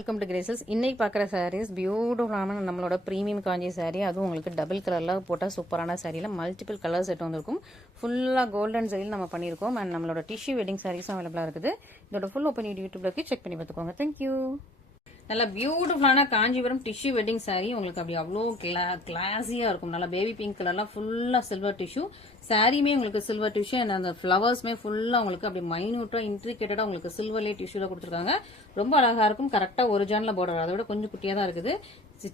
Welcome to Graces. இன்னைக்கு பார்க்குற சாரீஸ் பியூட்டிஃபுல்லான நம்மளோட ப்ரீமியம் காஞ்சி சாரீ. அதுவும் உங்களுக்கு டபுள் கலரில் போட்டால் சூப்பரான சாரியில் மல்டிபிள் கலர் செட் வந்திருக்கும். ஃபுல்லாக கோல்டன் ஜெயில் நம்ம பண்ணியிருக்கோம். அண்ட் நம்மளோட டிஷ்யூ வெட்டிங் சாரீஸும் அவைலபிளாக இருக்குது. இதோட ஃபுல் ஓப்பன் யூடியூப்ல இருக்கு, செக் பண்ணி பார்த்துக்கோங்க. தேங்க்யூ. நல்லா பியூட்டிஃபுல்லான காஞ்சிபுரம் டிஷ்யூ வெட்டிங் சாரீ. உங்களுக்கு அப்படி அவ்வளோ கிளாஸியா இருக்கும். நல்லா பேபி பிங்க் கலர்லாம் ஃபுல்லா சில்வர் டிஷ்யூ. சாரியுமே உங்களுக்கு சில்வர் டிஷ்யூ அண்ட் அந்த ஃபிளவர்ஸ்மே ஃபுல்லா உங்களுக்கு அப்படி மைன்யூட்டா இன்ட்ரிகேட்டடா உங்களுக்கு சில்வர்லேயே டிஷ்யூல கொடுத்துருக்காங்க. ரொம்ப அழகா இருக்கும். கரெக்டா ஒரு ஜான்ல பார்டர், அதை விட கொஞ்சம் குட்டியா தான் இருக்குது.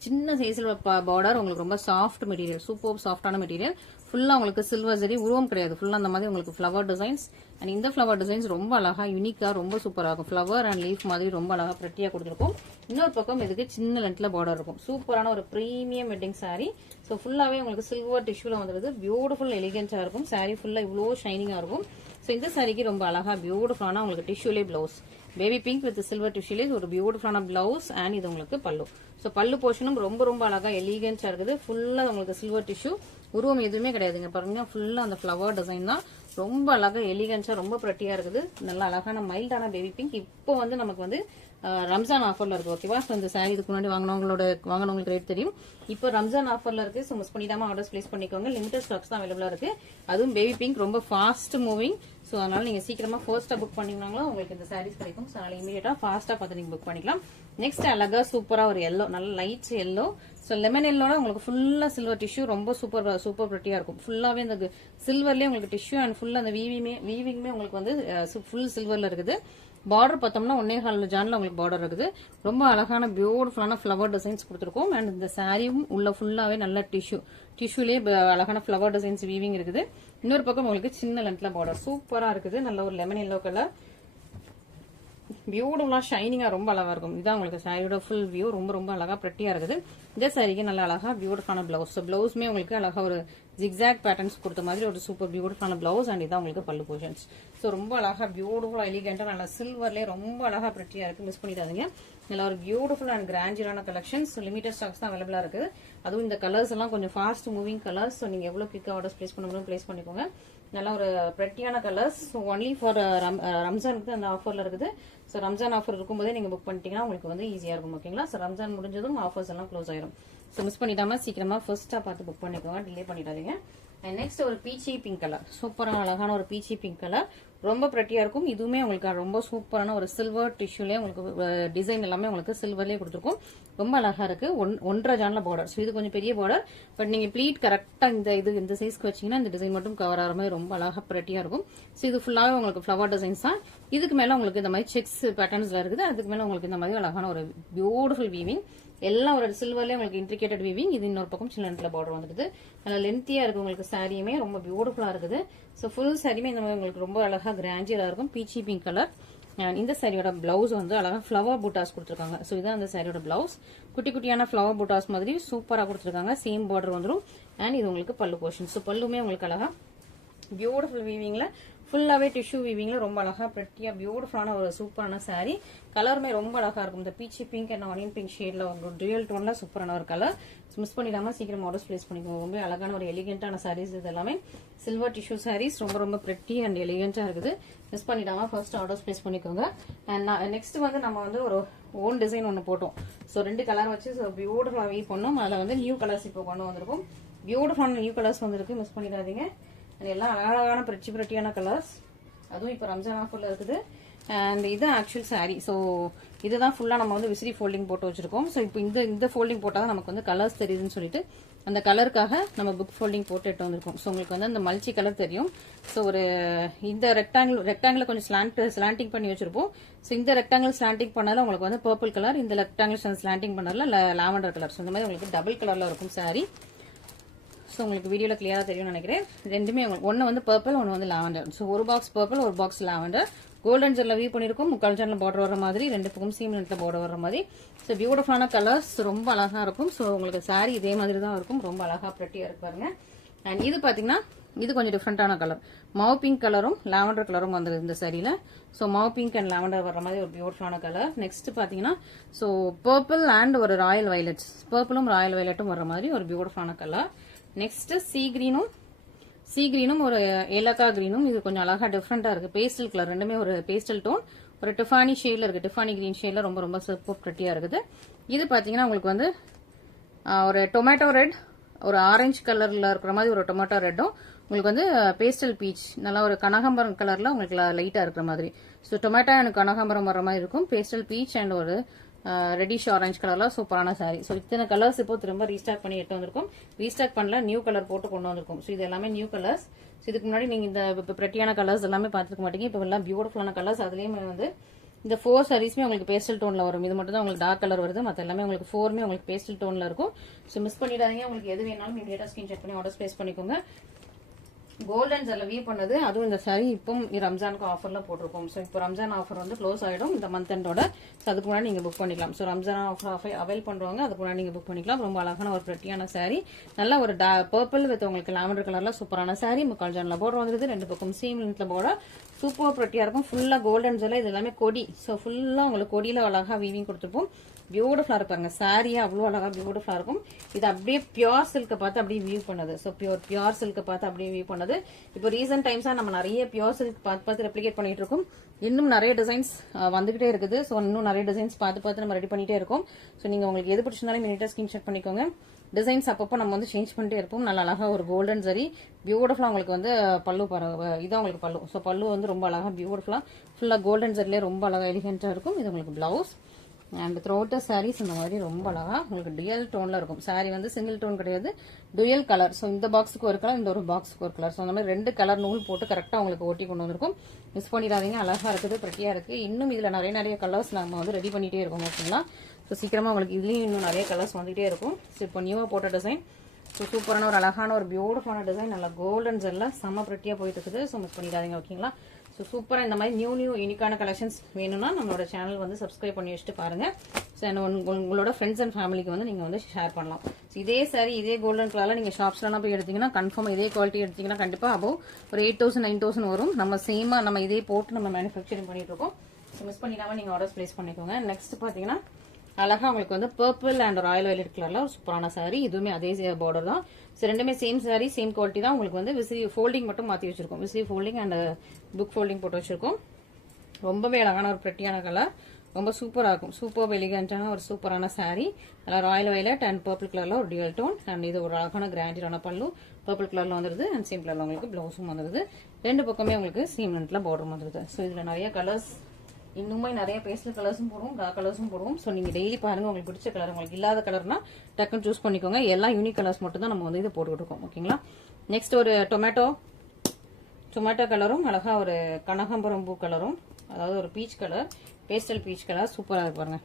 சின்ன சைஸ்ல பார்டர், உங்களுக்கு ரொம்ப சாஃப்ட் மெட்டீரியல், சூப்பர் சாஃப்டான மெட்டீரியல். ஃபுல்லா உங்களுக்கு சில்வர் சரி, உருவம் கிடையாது. ஃபுல்லா அந்த மாதிரி உங்களுக்கு ஃபிளவர் டிசைன்ஸ். அண்ட் இந்த ஃபிளவர் டிசைன்ஸ் ரொம்ப அழகா யூனிக்கா ரொம்ப சூப்பரா இருக்கும். ஃபிளவர் அண்ட் லீஃப் மாதிரி ரொம்ப அழகா பிரெட்டியா கொடுத்துருக்கும். இன்னொரு பக்கம் இதுக்கு சின்ன லென்த்ல பார்டர் இருக்கும். சூப்பரான ஒரு பிரீமியம் வெட்டிங் சாரி. ஸோ ஃபுல்லாவே உங்களுக்கு சில்வர் டிஷ்யூல வந்துருது. பியூட்டிஃபுல் எலிகன்ஸா இருக்கும். சாரி ஃபுல்லா இவ்வளோ ஷைனிங்கா இருக்கும். ஸோ இந்த சாரிக்கு ரொம்ப அழகா பியூட்டிஃபுல்லான உங்களுக்கு டிஷ்யூலே blouse, baby pink with silver டிஷ்யூலே ஒரு பியூட்டிஃபுல்லான பிளவுஸ். அண்ட் இது உங்களுக்கு பல்லு. ஸோ பல்லு போர்ஷனும் ரொம்ப ரொம்ப அழகா எலிகன்ஸா இருக்குது. ஃபுல்லா உங்களுக்கு சில்வர் டிஷ்யூ, உருவம் எதுவுமே கிடையாதுங்க. பாருங்க, ஃபுல்லா அந்த ஃபிளவர் டிசைன் தான். ரொம்ப அழகா எலிகன்ஸா ரொம்ப பிரட்டியா இருக்குது. நல்ல அழகான மைல்டான பேபி பிங்க். இப்போ வந்து நமக்கு வந்து ரம்ஜான் ஆஃபர்ல இருக்கு. ஓகேவா? ஸோ இந்த சாரி இதுக்கு முன்னாடி வாங்கினவங்களுக்கு ரேட் தெரியும். இப்போ ரம்ஜான் ஆஃபர்ல இருக்கு. ஸோ மிஸ் பண்ணிடாம ஆர்டர்ஸ் பிளேஸ் பண்ணிக்கோங்க. லிமிடெட் ஸ்டாக்ஸ் தான் அவைலபிளா இருக்கு. அதுவும் பேபி பிங்க் ரொம்ப ஃபாஸ்ட் மூவிங். ஸோ அதனால நீங்க சீக்கிரமா ஃபர்ஸ்டா புக் பண்ணீங்கன்னா உங்களுக்கு இந்த சாரீஸ் கிடைக்கும். ஸோ அதனால இமீடியட்டா ஃபாஸ்டா பார்த்து நீங்க புக் பண்ணிக்கலாம். நெக்ஸ்ட் அழகா சூப்பரா ஒரு எல்லோ, நல்ல லைட் எல்லோ. ஸோ லெமன் எல்லோட உங்களுக்கு ஃபுல்லா சில்வர் டிஷ்யூ, ரொம்ப சூப்பர் பிரிட்டியா இருக்கும். ஃபுல்லாவே இந்த சில்வர்லயே உங்களுக்கு டிஷ்யூ அண்ட் ஃபுல்லா அந்த வீவிங்குமே உங்களுக்கு வந்து ஃபுல் சில்வர்ல இருக்குது. பார்டர் பார்த்தோம்னா 1.25 ஜான்ல உங்களுக்கு பார்டர் இருக்குது. ரொம்ப அழகான பியூட்டிஃபுல்லான ஃபிளவர் டிசைன்ஸ் கொடுத்துருக்கோம். அண்ட் இந்த சாரியும் உள்ள ஃபுல்லாவே நல்ல டிஷ்யூலயே அழகான ஃபிளவர் டிசைன்ஸ் வீவிங் இருக்குது. இன்னொரு பக்கம் உங்களுக்கு சின்ன லென்த்ல பார்டர் சூப்பரா இருக்குது. நல்ல ஒரு லெமன் எல்லோ கலர், பியூட்டிஃபுல்லா ஷைனிங்கா ரொம்ப அழகா இருக்கும். இதான் உங்களுக்கு சாரியோட ஃபுல் வியூ. ரொம்ப ரொம்ப அழகா பிரெட்டியா இருக்குது. இந்த சாரிக்கு நல்ல அழகா பியூட்டிஃபுல்லான பிளவுஸ். பிளவுஸ்மே உங்களுக்கு அழகா ஒரு ஜிக்ஸாக் பேட்டர்ன்ஸ் கொடுத்த மாதிரி ஒரு சூப்பர் பியூட்டிஃபுல்லான பிளவுஸ். அண்ட் இதான் உங்களுக்கு பல்லு போர்ஷன்ஸ். ஸோ ரொம்ப அழகா பியூட்டிஃபுல்லா எலிகண்டா நல்லா சில்வர்லேயே ரொம்ப அழகா பிரெட்டியா இருக்கு. மிஸ் பண்ணிடாதீங்க. நல்ல ஒரு பியூட்டிஃபுல் அண்ட் கிராண்டியரான கலெக்ஷன்ஸ். லிமிடெட் ஸ்டாக்ஸ் தான் அவைலபிளா இருக்குது. அதுவும் இந்த கலர்ஸ் எல்லாம் கொஞ்சம் ஃபாஸ்ட் மூவிங் கலர்ஸ். ஸோ நீங்க எவ்வளவு குயிக்கா ஆர்டர்ஸ் பிளேஸ் பண்ண முடியும் பிளேஸ் பண்ணிக்கோங்க. நல்ல ஒரு பிரெட்டியான கலர்ஸ். ஒன்லி ஃபார் ரம்ஜானுக்கு அந்த ஆஃபர்ல இருக்குது. ஸோ ரம்ஜான் ஆஃபர் இருக்கும்போதே நீங்க புக் பண்ணிட்டீங்கன்னா உங்களுக்கு வந்து ஈஸியா இருக்கும். ஓகேங்களா? ஸோ ரம்ஜான் முடிஞ்சதும் ஆஃபர்ஸ் எல்லாம் க்ளோஸ் ஆயிரும். ஸோ மிஸ் பண்ணிடாம சீக்கிரமா ஃபர்ஸ்டா பார்த்து புக் பண்ணிக்கோங்க. டிலே பண்ணிடாதீங்க. அண்ட் நெக்ஸ்ட் ஒரு பீச்சி பிங்க் கலர், சூப்பரான அழகான ஒரு பீச்சி பிங்க் கலர். ரொம்ப பிரெட்டியா இருக்கும். இதுவுமே உங்களுக்கு ரொம்ப சூப்பரான ஒரு சில்வர் டிஷ்யூலே உங்களுக்கு டிசைன் எல்லாமே உங்களுக்கு சில்வர்லேயே கொடுத்துருக்கும். ரொம்ப அழகா இருக்கு. 1.5 ஜான்ல பார்டர். ஸோ இது கொஞ்சம் பெரிய பார்டர். பட் நீங்க ப்ளீட் கரெக்டா இந்த சைஸ்க்கு வச்சீங்கன்னா இந்த டிசைன் மட்டும் கவர் ஆகிற மாதிரி ரொம்ப அழகா பிரெட்டியா இருக்கும். ஸோ இது ஃபுல்லாவே உங்களுக்கு ஃபிளவர் டிசைன்ஸ் தான். இதுக்கு மேல உங்களுக்கு இந்த மாதிரி செக்ஸ் பேட்டர்ன்ஸ்ல இருக்குது. அதுக்கு மேல உங்களுக்கு இந்த மாதிரி அழகான ஒரு பியூட்டிஃபுல் வீவிங். எல்லாம் ஒரு சில்வர்லயே உங்களுக்கு இன்ட்ரிகேட்டட் வீவிங். இது இன்னொரு பக்கம் சின்ன லென்த்ல பார்டர் வந்துருது. நல்லா லென்த்தியா இருக்கு. உங்களுக்கு சாரியுமே ரொம்ப பியூட்டிஃபுல்லா இருக்குது. ஸோ ஃபுல் சாரியுமே இந்த மாதிரி உங்களுக்கு ரொம்ப அழகா கிராண்டியரா இருக்கும். பீச்சி பிங்க் கலர். இந்த சாரியோட பிளவுஸ் வந்து அழகா ஃபிளவர் பூட்டாஸ் கொடுத்துருக்காங்க. ஸோ இதான் அந்த சாரியோட பிளவுஸ். குட்டி குட்டியான ஃபிளவர் பூட்டாஸ் மாதிரி சூப்பரா கொடுத்துருக்காங்க. சேம் பார்டர் வந்துடும். அண்ட் இது உங்களுக்கு பல்லு போர்ஷன். ஸோ பல்லுமே உங்களுக்கு அழகா பியூட்டிஃபுல் வீவிங்ல, ஃபுல்லாவே டிஷ்யூ வீவிங்ல ரொம்ப அழகா பிரெட்டியா பியூட்டிஃபுல்லான ஒரு சூப்பரான சாரி. கலருமே ரொம்ப அழகா இருக்கும். இந்த peachy pink and onion pink ஷேட்ல ஒரு ரியல் டோன்ல சூப்பரான ஒரு கலர். மிஸ் பண்ணிடாம சீக்கிரம் ஆர்டர்ஸ் பிளேஸ் பண்ணிக்கோங்க. ரொம்ப அழகான ஒரு எலிகென்ட்டான சாரீஸ். இது எல்லாமே சில்வர் டிஷ்யூ சாரீஸ். ரொம்ப ரொம்ப பிரெட்டி அண்ட் எலிகென்ட்டா இருக்குது. மிஸ் பண்ணிடாம ஃபர்ஸ்ட் ஆர்டர்ஸ் பிளேஸ் பண்ணிக்கோங்க. அண்ட் நெக்ஸ்ட் வந்து நம்ம வந்து ஒரு ஓன் டிசைன் ஒன்று போட்டோம். ஸோ 2 கலர் வச்சு பியூட்டிஃபுல்லா வீவ் பண்ணோம். அதில் வந்து நியூ கலர்ஸ் இப்போ கொண்டு வந்திருக்கும். பியூட்டிஃபுல்லான நியூ கலர்ஸ் வந்திருக்கு. மிஸ் பண்ணிடாதீங்க. எல்லாம் அழகான பிரெட்டியான கலர்ஸ். அதுவும் இப்போ ரம்ஜான் ஆஃபர்ல இருக்குது. அண்ட் இது ஆக்சுவல் சாரி. ஸோ இதுதான் ஃபுல்லா நம்ம வந்து விசிறி ஃபோல்டிங் போட்டு வச்சிருக்கோம். ஸோ இப்போ இந்த ஃபோல்டிங் போட்டால் நமக்கு வந்து கலர்ஸ் தெரியுதுன்னு சொல்லிட்டு அந்த கலருக்காக நம்ம புக் ஃபோல்டிங் போட்டு எடுத்து வந்திருக்கோம். ஸோ உங்களுக்கு வந்து அந்த மல்டி கலர் தெரியும். ஸோ ஒரு இந்த ரெக்டாங்கிள் கொஞ்சம் ஸ்லாண்டிங் பண்ணி வச்சிருப்போம். ஸோ இந்த ரெக்டாங்கிள் ஸ்லாண்டிங் பண்ணால உங்களுக்கு வந்து பர்பிள் கலர், இந்த ரெக்டாங்கிள் ஸ்லாண்டிங் பண்ணால லாவெண்டர் கலர். ஸோ இந்த மாதிரி உங்களுக்கு டபுள் கலர்ல இருக்கும் சாரி. ஸோ உங்களுக்கு வீடியோல கிளியரா தெரியும்னு நினைக்கிறேன். ரெண்டுமே ஒன்னு வந்து பர்பிள், ஒன்னு வந்து லாவெண்டர். ஸோ ஒரு பாக்ஸ் பர்பிள், ஒரு பாக்ஸ் லாவெண்டர். கோல்டன் ஜெல்ல வீவ் பண்ணிருக்கோம். 3/4 ஜான்ல பார்டர் வர மாதிரி, 2 பக்கம் சீம் லென்த்ல பார்டர் வர மாதிரி. ஸோ பியூட்டிஃபுல்லான கலர்ஸ். ரொம்ப அழகா இருக்கும். ஸோ உங்களுக்கு சாரி இதே மாதிரி தான் இருக்கும். ரொம்ப அழகா பிரெட்டியா இருக்கு பாருங்க. அண்ட் இது பாத்தீங்கன்னா இது கொஞ்சம் டிஃப்ரெண்டான கலர். மாவு பிங்க் கலரும் லாவெண்டர் கலரும் வந்துருது இந்த சாரியில. ஸோ மாவு பிங்க் அண்ட் லாவெண்டர் வர மாதிரி ஒரு பியூட்டிஃபுல்லான கலர். நெக்ஸ்ட் பாத்தீங்கன்னா ஸோ பர்பிள் அண்ட் ஒரு ராயல் வயலட்ஸ், பர்பிளும் ராயல் வயலட்டும் வர மாதிரி ஒரு பியூட்டிஃபுல்லான கலர். நெக்ஸ்ட் சீ கிரீனும் ஒரு ஏலக்கா கிரீனும். இது கொஞ்சம் அழகா டிஃப்ரெண்டா இருக்கு. பேஸ்டல் கலர், ரெண்டுமே ஒரு பேஸ்டல் டோன். ஒரு டிஃபானி ஷேட்ல இருக்கு. டிஃபானி கிரீன் ஷேட்ல ரொம்ப ரொம்ப சூப்பர் பிரிட்டியா இருக்குது. இது பாத்தீங்கன்னா உங்களுக்கு வந்து ஒரு டொமேட்டோ ரெட், ஒரு ஆரஞ்சு கலர்ல இருக்கிற மாதிரி ஒரு டொமேட்டோ ரெட்டும், உங்களுக்கு வந்து பேஸ்டல் பீச் நல்லா ஒரு கனகாம்பரம் கலர்ல உங்களுக்கு லைட்டா இருக்கிற மாதிரி. ஸோ டொமேட்டோ அண்ட் கனகாம்பரம் வர மாதிரி இருக்கும். பேஸ்டல் பீச் அண்ட் ஒரு ரெடிஷ் ஆரஞ்சு கலர்ல சூப்பரான சாரி. ஸோ இத்தனை கலர்ஸ் இப்போ திரும்ப ரீஸ்டாக் பண்ணி எடுத்து வந்திருக்கும். ரீஸ்டாக் பண்ணல, நியூ கலர் போட்டு கொண்டு வந்திருக்கும். ஸோ இது எல்லாமே நியூ கலர்ஸ். இதுக்கு முன்னாடி நீங்க இந்த பிரெட்டியான கலர்ஸ் எல்லாமே பார்த்துக்க மாட்டீங்க. இப்போ எல்லாம் பியூட்டிஃபுல்லான கலர்ஸ். அதுலயுமே வந்து இந்த 4 சாரீஸ்மே உங்களுக்கு பேஸ்டல் டோன்ல வரும். இது மட்டும் தான் உங்களுக்கு டார்க் கலர் வருது. மற்ற எல்லாமே உங்களுக்கு 4மே உங்களுக்கு பேஸ்டல் டோன்ல இருக்கும். ஸோ மிஸ் பண்ணிடாதீங்க. உங்களுக்கு எது வேணாலும் இமீடியட்டா ஸ்கிரீன்ஷாட் பண்ணி ஆர்டர் பிளேஸ் பண்ணிக்கோங்க. கோல்டன் ஜெல்ல வியூ பண்ணது, அதுவும் இந்த சாரி இப்போ ரம்ஜானுக்கு ஆஃபர்ல போட்டிருக்கோம். ஸோ இப்போ ரம்ஜான் ஆஃபர் வந்து க்ளோஸ் ஆயிடும் இந்த மந்த் எண்டோட. ஸோ அதுக்கு முன்னாடி நீங்க புக் பண்ணிக்கலாம். ஸோ ரம்ஜான் ஆஃபர் அவைல் பண்றவங்க அதுக்கு முன்னாடி நீங்க புக் பண்ணிக்கலாம். ரொம்ப அழகான ஒரு பிரெட்டியான சாரி, நல்ல ஒரு பர்பிள் வித் உங்களுக்கு லாவெண்டர் கலர்ல சூப்பரான சாரி. முக்கால் ஜான்ல போர்டர் வந்துருது. 2 பக்கம் சீம் லென்த்ல போர்டர் சூப்பர் பிரெட்டியா இருக்கும். ஃபுல்லா கோல்டன் ஜெல்ல, இது எல்லாமே கொடி. ஸோ ஃபுல்லா உங்களுக்கு கொடியில அழகா வீவிங் கொடுத்துருப்போம். பியூட்டிஃபுல்லா இருப்பாங்க சாரியா, அவ்வளோ அழகா பியூட்டிஃபுல்லா இருக்கும். இது அப்படியே பியூர் சில்க பார்த்து அப்படியே வியூ பண்ணது. ஸோ பியூர் சில்க பார்த்து அப்படியே வியூ பண்ணது. இப்போ ரீசன்ட் டைம்ஸா நம்ம நிறைய பியூர் சில்க் பார்த்து ரெப்ளிகேட் பண்ணிட்டு இருக்கோம். இன்னும் நிறைய டிசைன்ஸ் வந்துகிட்டே இருக்குது. ஸோ இன்னும் நிறைய டிசைன்ஸ் பார்த்து நம்ம ரெடி பண்ணிட்டே இருக்கோம். ஸோ நீங்க உங்களுக்கு எது பிடிச்சிருந்தாலும் இமீடியட்டா ஸ்கிரீன்ஷாட் பண்ணிக்கோங்க. டிசைன்ஸ் அப்பப்போ நம்ம வந்து சேஞ்ச் பண்ணிட்டே இருப்போம். நல்ல அழகா ஒரு கோல்டன் சரி பியூட்டிஃபுல்லா உங்களுக்கு வந்து பல்லு இதான் உங்களுக்கு பல்லு. ஸோ பல்லு வந்து ரொம்ப அழகா பியூட்டிஃபுல்லா ஃபுல்லா கோல்டன் சரிலே ரொம்ப அழகா எலிகென்ட்டா இருக்கும். இது உங்களுக்கு பிளவுஸ் அண்ட் த்ரோட் சாரீஸ் இந்த மாதிரி ரொம்ப அழகா உங்களுக்கு டுயல் டோன்ல இருக்கும். சாரி வந்து சிங்கிள் டோன் கிடையாது, டுயல் கலர். ஸோ இந்த பாக்ஸுக்கு ஒரு கலர், இந்த ஒரு பாக்ஸுக்கு ஒரு கலர். ஸோ அந்த மாதிரி 2 கலர் நூல் போட்டு கரெக்டா உங்களுக்கு ஓட்டி கொண்டு வந்திருக்கும். மிஸ் பண்ணிடாதீங்க. அழகா இருக்குது, பிரெட்டியா இருக்கு. இன்னும் இதுல நிறைய கலர்ஸ் நம்ம வந்து ரெடி பண்ணிட்டே இருக்கோம். ஓகேங்களா? ஸோ சீக்கிரமா உங்களுக்கு இதுலயும் இன்னும் நிறைய கலர்ஸ் வந்துட்டே இருக்கும். ஸோ இப்போ நியூவா போட்ட டிசைன். ஸோ சூப்பரான ஒரு அழகான ஒரு பியூட்டிஃபுல்லான டிசைன், நல்லா கோல்டன் ஜெல்ல செம்ம பிரெட்டியா போயிட்டு இருக்குது. ஸோ மிஸ் பண்ணிடாதீங்க. ஓகேங்களா? ஸோ சூப்பராக இந்த மாதிரி நியூ யூனிக்கான கலெக்ஷன்ஸ் வேணும்னா நம்மளோட சேனல் வந்து சப்ஸ்கிரைப் பண்ணி வச்சுட்டு பாருங்க. ஸோ உங்களோட ஃப்ரெண்ட்ஸ் அண்ட் ஃபேமிலிக்கு வந்து நீங்கள் வந்து ஷேர் பண்ணலாம். ஸோ இதே சாரி இதே கோல்டன் கலரில் நீங்கள் ஷாப்ஸ்லாம் போய் எடுத்தீங்கன்னா கன்ஃபார்ம் இதே குவாலிட்டி எடுத்தீங்கன்னா கண்டிப்பாக அபவ் ஒரு 8,000 9,000 வரும். நம்ம சேமாக நம்ம இதே போட்டு நம்ம மேனுஃபேக்சரிங் பண்ணிட்டு இருக்கோம். ஸோ மிஸ் பண்ணிடாமல் நீங்கள் ஆர்டர்ஸ் பிளேஸ் பண்ணிக்கோங்க. நெக்ஸ்ட் பார்த்தீங்கன்னா அழகா உங்களுக்கு வந்து பர்பிள் அண்ட் ராயல் வயலட் கலர்ல ஒரு சூப்பரான சாரி. இதுவுமே அதே பார்டர் தான். ரெண்டுமே சேம் சாரி, சேம் குவாலிட்டி தான். உங்களுக்கு வந்து விசிறி ஃபோல்டிங் மட்டும் மாத்தி வச்சிருக்கோம். விசிறி ஃபோல்டிங் அண்ட் புக் ஃபோல்டிங் போட்டு வச்சிருக்கோம். ரொம்பவே அழகான ஒரு பிரெட்டியான கலர், ரொம்ப சூப்பரா இருக்கும். சூப்பர் எலிகன்ட்டான ஒரு சூப்பரான சாரி. நல்லா ராயல் வயலட் அண்ட் பர்பிள் கலர்ல ஒரு டியூல் டோன் அண்ட் இது ஒரு அழகான கிராண்டியரான பல்லு பர்பிள் கலர்ல வந்துருது அண்ட் சேம் கலர்ல உங்களுக்கு பிளவுஸும் வந்துருது. 2 பக்கமே உங்களுக்கு சேம் லென்த்ல பார்டர் வந்துருது. ஸோ இதுல நிறைய கலர்ஸ், இன்னுமே நிறைய பேஸ்டல் கலர்ஸும் போடுவோம், டார்க் கலர்ஸும் போடுவோம். ஸோ நீங்க டெய்லி பாருங்க, உங்களுக்கு பிடிச்ச கலர், உங்களுக்கு இல்லாத கலர்னா டக்குன்னு சூஸ் பண்ணிக்கோங்க. எல்லாம் யூனிக் கலர்ஸ் மட்டும் தான் நம்ம வந்து இது போட்டுக்கிட்டு இருக்கோம். ஓகேங்களா? நெக்ஸ்ட் ஒரு டொமேட்டோ கலரும் அழகா ஒரு கனகாம்பரம் பூ கலரும், அதாவது ஒரு peach colour, pastel peach colour சூப்பரா இருக்கு பாருங்க.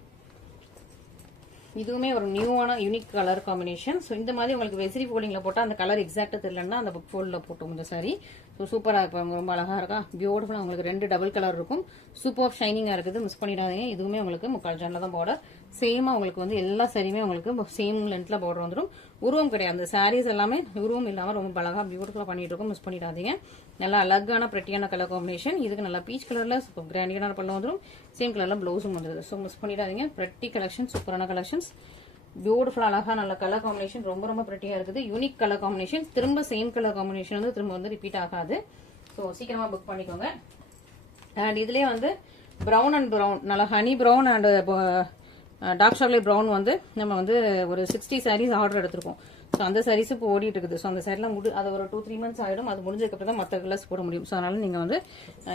இதுவுமே ஒரு நியூவான யூனிக் கலர் காம்பினேஷன். ஸோ இந்த மாதிரி உங்களுக்கு வெசிரி ஃபோல்டிங்ல போட்டால் அந்த கலர் எக்ஸாக்டா தெரியலன்னா அந்த புக் ஃபோல்டில் போட்டோம் இந்த சாரி. ஸோ சூப்பராக இருப்பாங்க, ரொம்ப அழகா இருக்கா, பியூட்டிஃபுல்லாக உங்களுக்கு 2 டபுள் கலர் இருக்கும். சூப்பர் ஷைனிங்காக இருக்குது, மிஸ் பண்ணிடாதீங்க. இதுவுமே உங்களுக்கு முக்கால் ஜான்ல தான் பார்டர். சேமா உங்களுக்கு வந்து எல்லா சாரியுமே உங்களுக்கு சேம் லென்த்ல பார்டர் வந்துடும். உருவம் கிடையாது, அந்த சாரீஸ் எல்லாமே உருவம் இல்லாமல் ரொம்ப அழகா பியூட்டிஃபுல்லாக பண்ணிட்டு இருக்கும். மிஸ் பண்ணிடாதீங்க. நல்லா அழகான பிரெட்டியான கலர் காம்பினேஷன். இதுக்கு நல்லா பீச் கலர்ல சூப்பர் கிராண்டியரான பல்ல வந்துடும், சேம் கலர்ல பிளவுஸும் வந்துருது. ஸோ மிஸ் பண்ணிடாதீங்க. பிரெட்டி கலெக்ஷன், சூப்பரான கலெக்ஷன்ஸ், பியூட்டிஃபுல் அழகா நல்ல கலர் காம்பினேஷன், ரொம்ப ரொம்ப பிரெட்டியா இருக்குது. யூனிக் கலர் காம்பினேஷன், திரும்ப சேம் கலர் காம்பினேஷன் வந்து திரும்ப வந்து ரிப்பீட் ஆகாது. ஸோ சீக்கிரமா புக் பண்ணிக்கோங்க. அண்ட் இதுலயே வந்து பிரவுன் அண்ட் பிரவுன், நல்லா honey brown and dark chocolate brown வந்து நம்ம வந்து ஒரு 60 சாரீஸ் ஆர்டர் எடுத்திருக்கோம். ஸோ அந்த சாரீஸ் இப்போ ஓடிட்டு இருக்குது. ஸோ அந்த சாரிலாம் அது ஒரு 2-3 மந்த்ஸ் ஆயிடும். அது முடிஞ்சதுக்கப்புறம் தான் மற்ற கலர்ஸ் போட முடியும். ஸோ அதனால நீங்க வந்து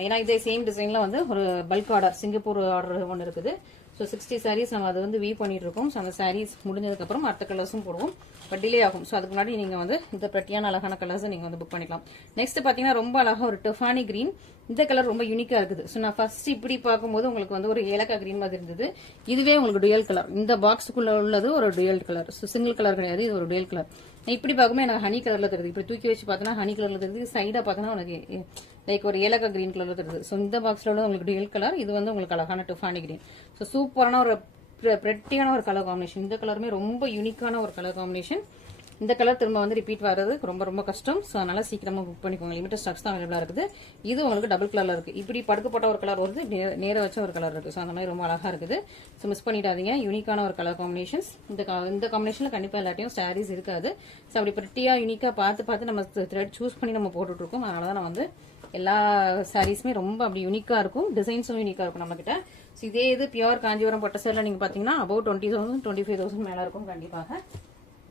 ஏன்னா இதே சேம் டிசைன்ல வந்து ஒரு பல்க் ஆர்டர், சிங்கப்பூர் ஆர்டர் ஒன்று இருக்குது. ஸோ 60 சாரீஸ் நம்ம அது வந்து வீவ் பண்ணிட்டு இருக்கோம். ஸோ அந்த சாரீஸ் முடிஞ்சதுக்கப்புறம் மற்ற கலர்ஸும் போடுவோம், பட் டிலே ஆகும். ஸோ அதுக்கு முன்னாடி நீங்க வந்து இந்த பிரெட்டியான அழகான கலர்ஸ் நீங்க வந்து புக் பண்ணிக்கலாம். நெக்ஸ்ட் பாத்தீங்கன்னா ரொம்ப அழகா ஒரு டிஃபானி கிரீன். இந்த கலர் ரொம்ப யூனிக்கா இருக்குது. ஸோ நான் ஃபர்ஸ்ட் இப்படி பார்க்கும்போது உங்களுக்கு வந்து ஒரு ஏலக்காய் கிரீன் மாதிரி இருந்தது. இதுவே உங்களுக்கு டுயல் கலர். இந்த பாக்ஸுக்குள்ள உள்ளது ஒரு dual colour. So single colour கிடையாது, இது ஒரு டுயல் கலர். இப்படி பார்க்கும்போது எனக்கு ஹனி கலர்ல தெரியுது. இப்படி தூக்கி வச்சு பார்த்தோன்னா ஹனி கலர்ல தெரியுது. சைடா பார்த்தோன்னா உனக்கு லைக் ஒரு ஏலக்காய் கிரீன் கலர்ல தெரியுது. ஸோ இந்த பாக்ஸ்ல உள்ள உங்களுக்கு டுயல் கலர், இது வந்து உங்களுக்கு அழகான டிஃபானி கிரீன். ஸோ சூப்பரான ஒரு பிரெட்டியான ஒரு கலர் காம்பினேஷன். இந்த கலருமே ரொம்ப யூனிக்கான ஒரு கலர் காம்பினேஷன். இந்த கலர் திரும்ப வந்து ரிப்பீட் வர்றது ரொம்ப ரொம்ப கஷ்டம். ஸோ அதனால சீக்கிரமா புக் பண்ணிக்கோங்க. லிமிட்டட் ஸ்டாக்ஸ் தான் அவைலபிளா இருக்குது. இது உங்களுக்கு டபுள் கலர்ல இருக்கு. இப்படி படுக்க போட்ட ஒரு கலர் வருது, நேர வச்ச ஒரு கலர் இருக்கு. ஸோ அந்த மாதிரி ரொம்ப அழகா இருக்குது. ஸோ மிஸ் பண்ணிடாதீங்க. யூனிக்கான ஒரு கலர் காம்பினேஷன்ஸ். இந்த காம்பினேஷன்ல கண்டிப்பா எல்லாத்தையும் சாரீஸ் இருக்காது. ஸோ அப்படி பிரெட்டியா யூனிக்கா பார்த்து நம்ம த்ரெட் சூஸ் பண்ணி நம்ம போட்டுட்டு இருக்கோம். அதனால தான் நான் வந்து எல்லா சாரீஸுமே ரொம்ப அப்படி யூனிக்கா இருக்கும், டிசைன்ஸும் யூனிக்கா இருக்கும் நம்ம கிட்ட. இதே இது பியூர் காஞ்சிபுரம் பட்டு சேரில் நீங்க பாத்தீங்கன்னா அபவுட் 20,000 25,000 மேல இருக்கும் கண்டிப்பாக.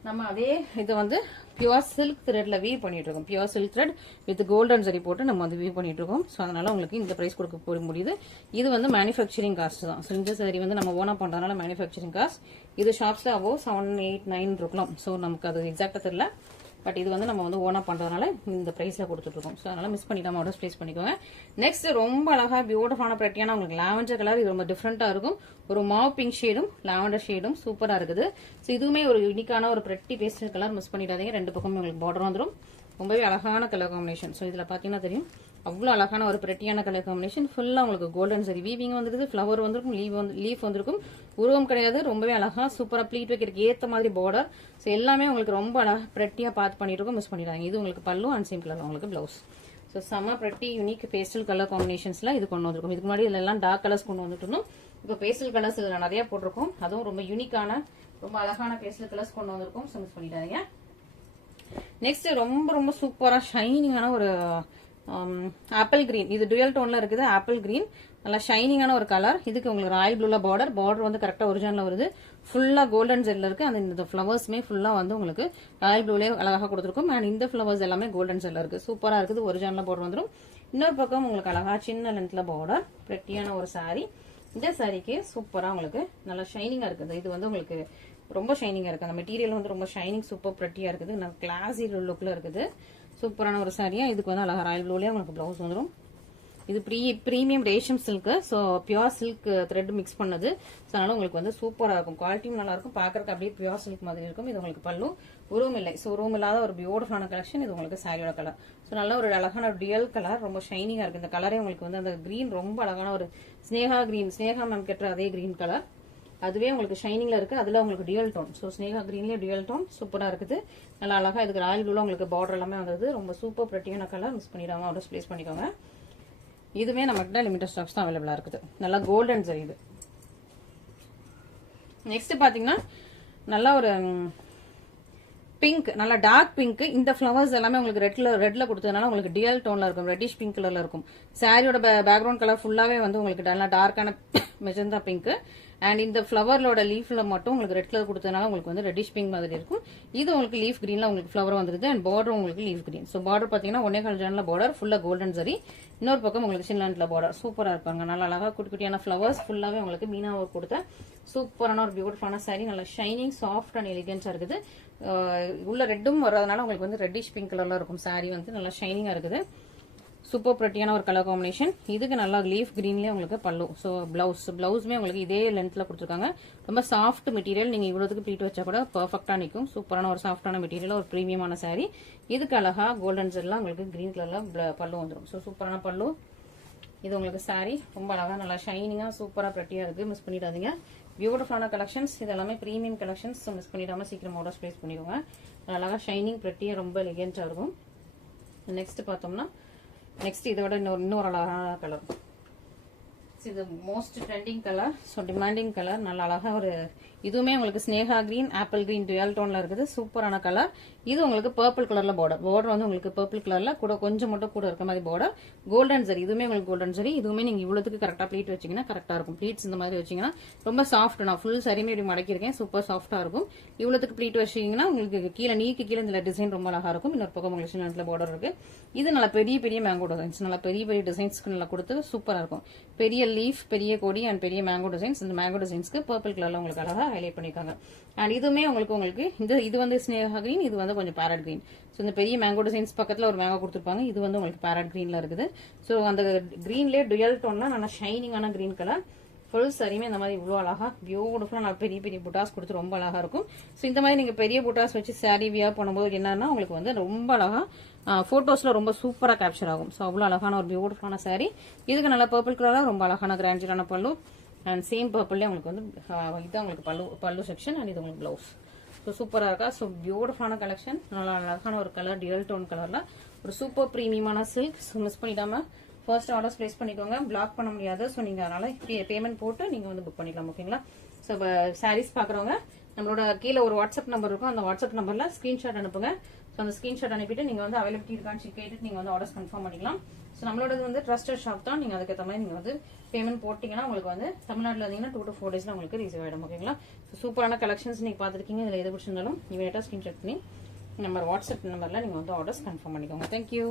நம்ம அதே இது வந்து பியூர் சில்க் த்ரெட்ல வீவ் பண்ணிட்டு இருக்கோம். Pure silk thread with golden zari போட்டு நம்ம வந்து வீவ் பண்ணிட்டு இருக்கோம். ஸோ அதனால உங்களுக்கு இந்த பிரைஸ் கொடுக்க முடியுது. இது வந்து மேனுஃபேக்சரிங் காஸ்ட் தான். ஸோ இந்த சாரி வந்து நம்ம ஓனா பண்றதுனால மேனுஃபேக்சரிங் காஸ்ட். இது ஷாப்ஸ்ல அபோவ் 7, 8, 9 இருக்கலாம். ஸோ நமக்கு அது எக்ஸாக்டா தெரியல. பட் இது வந்து நம்ம வந்து ஓனா பண்றதுனால இந்த பிரைஸ்ல கொடுத்துட்டு இருக்கோம். ஸோ அதனால மிஸ் பண்ணிடாம ஆர்டர் பிளேஸ் பண்ணிக்கோங்க. நெக்ஸ்ட் ரொம்ப அழகா பியூட்டிஃபுல்லான பிரெட்டியான உங்களுக்கு லாவெண்டர் கலர். இது ரொம்ப டிஃப்ரெண்டா இருக்கும். ஒரு மாவ் பிங்க் ஷேடும் லாவெண்டர் ஷேடும் சூப்பரா இருக்குது. ஸோ இதுவுமே ஒரு யூனிக்கான ஒரு பிரெட்டி பேஸ்டல் கலர். மிஸ் பண்ணிடாதீங்க. ரெண்டு பக்கமும் உங்களுக்கு பார்டர் வந்துடும். ரொம்பவே அழகான கலர் காம்பினேஷன். ஸோ இதுல பாத்தீங்கன்னா தெரியும் அவ்வளவு அழகான ஒரு பிரெட்டியான கலர் காம்பினேஷன். ஃபுல்லா உங்களுக்கு கோல்டன் சரி வீவிங் வந்துருது, ஃபிளவர் வந்திருக்கும், லீஃப் வந்திருக்கும், உருவம் கிடையாது. ரொம்பவே அழகா சூப்பரா ப்ளீட் வைக்கிறதுக்கு ஏத்த மாதிரி பார்டர். ஸோ எல்லாமே உங்களுக்கு ரொம்ப அழகா பிரெட்டியா பார்த்து பண்ணிட்டு இருக்கும். மிஸ் பண்ணிடாங்க. இது உங்களுக்கு பல்லு அண்ட் சேம் கலர் உங்களுக்கு பிளவுஸ். ஸோ செம்ம பிரெட்டி யூனிக் பேஸ்டல் கலர் காம்பினேஷன்ஸ்ல இது கொண்டு வந்திருக்கும். இதுக்கு முன்னாடி இதுல எல்லாம் டார்க் கலர்ஸ் கொண்டு வந்துட்டு இருந்தோம். இப்போ பேஸ்டல் கலர்ஸ் இதுல நிறைய போட்டிருக்கோம். அதுவும் ரொம்ப யூனிக்கான ரொம்ப அழகான பேஸ்டல் கலர்ஸ் கொண்டு வந்திருக்கும். ஸோ மிஸ் பண்ணிடாதீங்க. நெக்ஸ்ட் ரொம்ப ரொம்ப சூப்பரா ஷைனிங்கான ஒரு ஆப்பிள் கிரீன். இது டுயல் டோன்ல இருக்குது. ஆப்பிள் கிரீன் நல்லா ஷைனிங்கான ஒரு கலர். இதுக்கு உங்களுக்கு ராயல் ப்ளூல பார்டர் வந்து கரெக்டா ஒரிஜினல்ல வருது. ஃபுல்லா கோல்டன் ஜெல்ல இருக்கு. அந்த இந்த ஃபிளவர்ஸ்மே ஃபுல்லா வந்து உங்களுக்கு ராயல் ப்ளூலே அழகா கொடுத்துருக்கும். அண்ட் இந்த ஃபிளவர்ஸ் எல்லாமே கோல்டன் ஜெல்ல இருக்கு. சூப்பரா இருக்குது. ஒரிஜினல்ல பார்டர் வந்துடும். இன்னொரு பக்கம் உங்களுக்கு அழகா சின்ன லென்த்ல பார்டர். பிரெட்டியான ஒரு சாரி. இந்த சாரிக்கு சூப்பரா உங்களுக்கு நல்லா ஷைனிங்கா இருக்குது. இது வந்து உங்களுக்கு ரொம்ப ஷைனிங்கா இருக்கு. அந்த மெட்டீரியல் வந்து ரொம்ப ஷைனிங் சூப்பர் பிரெட்டியா இருக்குது. நல்லா கிளாசி லுக்ல இருக்குது. சூப்பரான ஒரு சாரியா. இதுக்கு வந்து அழகா ராயல் ப்ளூலயே உங்களுக்கு பிளவுஸ் வந்துடும். இது பிரீமியம் ரேஷம் silk. So pure silk thread mix பண்ணது. ஸோ அதனால உங்களுக்கு வந்து சூப்பரா இருக்கும். குவாலிட்டியும் நல்லா இருக்கும். பாக்குறதுக்கு அப்படியே பியூர் சில்க் மாதிரி இருக்கும். இது உங்களுக்கு பல்லு உருவம் இல்லை. ஸோ உருவம் இல்லாத ஒரு பியூட்டிஃபுல்லான கலெக்ஷன். இது உங்களுக்கு சாரியோட கலர். ஸோ நல்ல ஒரு அழகான டியல் கலர். ரொம்ப ஷைனிங்கா இருக்கு. இந்த கலரே உங்களுக்கு வந்து அந்த கிரீன் ரொம்ப அழகான ஒரு ஸ்னேகா கிரீன். ஸ்னேகா மேம் கெட்டுற அதே கிரீன் கலர். அதுவே உங்களுக்கு ஷைனிங்ல இருக்கு. அதுல உங்களுக்கு டியூல் டோன். ஸோ ஸ்னேகா கிரீன்லயே டியூல் டோன் சூப்பரா இருக்குது. நல்லா அழகா இதுக்கு ராயல் ப்ளூல உங்களுக்கு பார்டர் எல்லாமே வந்தது. ரொம்ப சூப்பர் பிரெட்டியான கலர். மிஸ் பண்ணிடாம ஆர்டர் பிளேஸ் பண்ணிக்கோங்க. இதுவே நமக்கு லிமிடெட் ஸ்டாக்ஸ் தான் அவைலபிளா இருக்குது. நல்லா கோல்டன் ஜரி இது. நெக்ஸ்ட் பாத்தீங்கன்னா நல்லா ஒரு பிங்க், நல்லா டார்க் பிங்க். இந்த ஃபிளவர்ஸ் எல்லாமே உங்களுக்கு ரெட்ல கொடுத்ததுனால உங்களுக்கு டியல் டோன்ல இருக்கும். ரெட்டிஷ் பிங்க் கலர்ல இருக்கும். சாரியோட பேக்ரவுண்ட் கலர் ஃபுல்லாவே வந்து உங்களுக்கு நல்லா டார்க்கான மெஜந்தா பிங்க். அண்ட் இந்த ஃபிளவரோட லீஃப்ல மட்டும் உங்களுக்கு ரெட் கலர் கொடுத்ததுனால உங்களுக்கு வந்து ரெட்டிஷ் பிங்க் மாதிரி இருக்கும். இது உங்களுக்கு லீஃப் கிரீன்ல உங்களுக்கு ஃபிளவர் வந்துருது. அண்ட் பார்டர் உங்களுக்கு லீஃப் கிரீன். ஸோ பார்டர் பாத்தீங்கன்னா 1.25 ஜான்ல பார்டர் ஃபுல்லா கோல்டன் ஜரி. இன்னொரு பக்கம் உங்களுக்கு சின்ன பார்டர் சூப்பரா இருப்பாங்க. நல்லா அழகா குட்டி குட்டியான ஃபிளவர்ஸ் ஃபுல்லாவே உங்களுக்கு மீனா ஒர்க் கொடுத்த சூப்பரான ஒரு பியூட்டிஃபுல்லான சாரி. நல்லா ஷைனிங் சாஃப்ட் அண்ட் எலிகன்ஸா இருக்குது. உள்ள ரெட்டும் வர்றதுனால உங்களுக்கு வந்து ரெட்டிஷ் பிங்க் கலர்ல இருக்கும். சாரி வந்து நல்லா ஷைனிங்கா இருக்குது. சூப்பர் பிரெட்டியான ஒரு கலர் காம்பினேஷன். இதுக்கு நல்லா லீஃப் கிரீன்லயே உங்களுக்கு பல்லு. ஸோ பிளவுஸ்மே உங்களுக்கு இதே லென்த்ல கொடுத்துருக்காங்க. ரொம்ப சாஃப்ட் மெட்டீரியல். நீங்க இவ்வளவுக்கு ப்ளீட் வச்சா கூட பெர்ஃபெக்டா நிற்கும். சூப்பரான ஒரு சாஃப்டான மெட்டீரியல். ஒரு பிரீமியமான சாரி. இதுக்கு அழகா கோல்டன் ஜெல்லாம் உங்களுக்கு கிரீன் கலர்ல பல்லு வந்துடும். ஸோ சூப்பரான பல்லு. இது உங்களுக்கு சாரி ரொம்ப அழகா நல்லா ஷைனிங்கா சூப்பரா பிரெட்டியா இருக்கு. மிஸ் பண்ணிடாதீங்க. பியூட்டிஃபுல்லான கலெக்ஷன்ஸ். இது எல்லாமே பிரீமியம் கலெக்ஷன்ஸ். மிஸ் பண்ணிடாம சீக்கிரம் ஆர்டர் பிளேஸ் பண்ணிக்கோங்க. அழகா ஷைனிங் பிரெட்டியா ரொம்ப எலிகென்ட்டா இருக்கும். நெக்ஸ்ட் பார்த்தோம்னா நெக்ஸ்ட் இதோட இன்னொரு அழகான கலர். இது most trending colour. So demanding colour. நல்ல அழகா ஒரு இதுவுமே உங்களுக்கு Sneha green apple green dual டோன்ல இருக்குது. சூப்பரான கலர். இது உங்களுக்கு பர்பிள் கலர்ல பார்டர் வந்து உங்களுக்கு பர்பிள் கலர்ல கூட கொஞ்சம் மட்டும் கூட இருக்க மாதிரி பார்டர். கோல்டன் ஜரி. இதுவுமே உங்களுக்கு கோல்டன் ஜரி. இதுவுமே நீங்க இவ்வளவுக்கு கரெக்டா ப்ளீட் வச்சீங்கன்னா கரெக்டா இருக்கும். ப்ளீட்ஸ் இந்த மாதிரி வச்சீங்கன்னா ரொம்ப சாஃப்ட். நான் ஃபுல் சரிமே இப்படி மடக்கிருக்கேன். சூப்பர் சாஃப்டா இருக்கும். இவ்வளவுக்கு ப்ளீட் வச்சீங்கன்னா உங்களுக்கு கீழே நீக்கு கீழே இந்த டிசைன் ரொம்ப அழகா இருக்கும். இன்னொரு பக்கம் உங்களுக்கு சின்ன பார்டர் இருக்கு. இது நல்லா பெரிய மேங்கோ டிசைன்ஸ். நல்லா பெரிய டிசைன்ஸ்க்கு நல்லா கொடுத்து சூப்பரா இருக்கும். பெரிய லீஃப், பெரிய கொடி அண்ட் பெரிய மேங்கோ டிசைன்ஸ். இந்த மேங்கோ டிசைன்ஸ்க்கு பர்பிள் கலர்ல உங்களுக்கு அழகா ஹைலைட் பண்ணிருக்காங்க. அண்ட் இதுவுமே உங்களுக்கு இது வந்து ஸ்னேகா கிரீன். இது வந்து கொஞ்சம் பேரட் கிரீன். ஸோ இந்த பெரிய மேங்கோ டிசைன்ஸ் பக்கத்துல ஒரு மேங்கோ கொடுத்துருப்பாங்க. இது வந்து உங்களுக்கு பேரட் கிரீன்ல இருக்குது. ஸோ அந்த கிரீன்லேயே டுயல் டோன்ல நல்லா ஷைனிங்கான கிரீன் கலர். ஃபுல் சரியுமே இந்த மாதிரி இவ்வளோ அழகா பியூட்டிஃபுல்லா நல்லா பெரிய புட்டாஸ் கொடுத்து ரொம்ப அழகா இருக்கும். ஸோ இந்த மாதிரி நீங்க பெரிய புட்டாஸ் வச்சு சாரி வியர் பண்ணும்போது என்னன்னா உங்களுக்கு வந்து ரொம்ப அழகா போட்டோஸ்ல ரொம்ப சூப்பரா கேப்சர் ஆகும். ஸோ அவ்வளோ அழகான ஒரு பியூட்டிஃபுல்லான சாரி. இதுக்கு நல்லா பர்பிள் கலரா ரொம்ப அழகான கிராண்டியரான பல்லு. அண்ட் சேம் பர்பிள்லேயே உங்களுக்கு வந்து இதுதான் உங்களுக்கு பல்லு செக்ஷன். அண்ட் இது உங்களுக்கு பிளவுஸ். ஸோ சூப்பரா இருக்கா. ஸோ பியூட்டிஃபுல்லான கலெக்ஷன். நல்லா அழகான ஒரு கலர் டியல் டோன் கலர்ல ஒரு சூப்பர் பிரீமியமான சில்க். ஸோ மிஸ் பண்ணிடாம ஃபர்ஸ்ட் ஆர்டர்ஸ் பிளேஸ் பண்ணிக்கோங்க. பிளாக் பண்ண முடியாது. ஸோ நீங்க அதனால பேமெண்ட் போட்டு நீங்க வந்து புக் பண்ணிக்கலாம். ஓகேங்களா. ஸோ சாரீஸ் பாக்குறவங்க நம்மளோட கீழே ஒரு வாட்ஸ்அப் நம்பர் இருக்கும். அந்த வாட்ஸ்அப் நம்பர்ல ஸ்கிரீன்ஷாட் அனுப்புங்க. ஸோ அந்த ஸ்கிரீன்ஷாட் அனுப்பிட்டு நீங்க வந்து அவைலபிலிட்டி இருக்கான்னு கேட்டுட்டு நீங்க வந்து ஆர்டர்ஸ் கன்ஃபார்ம் பண்ணிக்கலாம். ஸோ நம்மளோடது வந்து ட்ரஸ்டட் ஷாப் தான். நீங்கள் அதுக்கேற்ற மாதிரி நீங்கள் வந்து பேமெண்ட் போட்டிங்கன்னா உங்களுக்கு வந்து தமிழ்நாட்டில் இருந்தீங்கன்னா 2 to 4 days உங்களுக்கு ரிசீவ் ஆகிடும். ஓகேங்களா? ஸோ சூப்பரான கலெக்ஷன்ஸ் நீங்கள் பார்த்துருக்கீங்க. இதில் எது பிடிச்சிருந்தாலும் இமீடியட்டாக ஸ்கிரீன்ஷாட் பண்ணி நம்ம வாட்ஸ்அப் நம்பரில் நீங்கள் வந்து ஆர்டர்ஸ் கன்ஃபார்ம் பண்ணிக்கோங்க. தேங்க்யூ.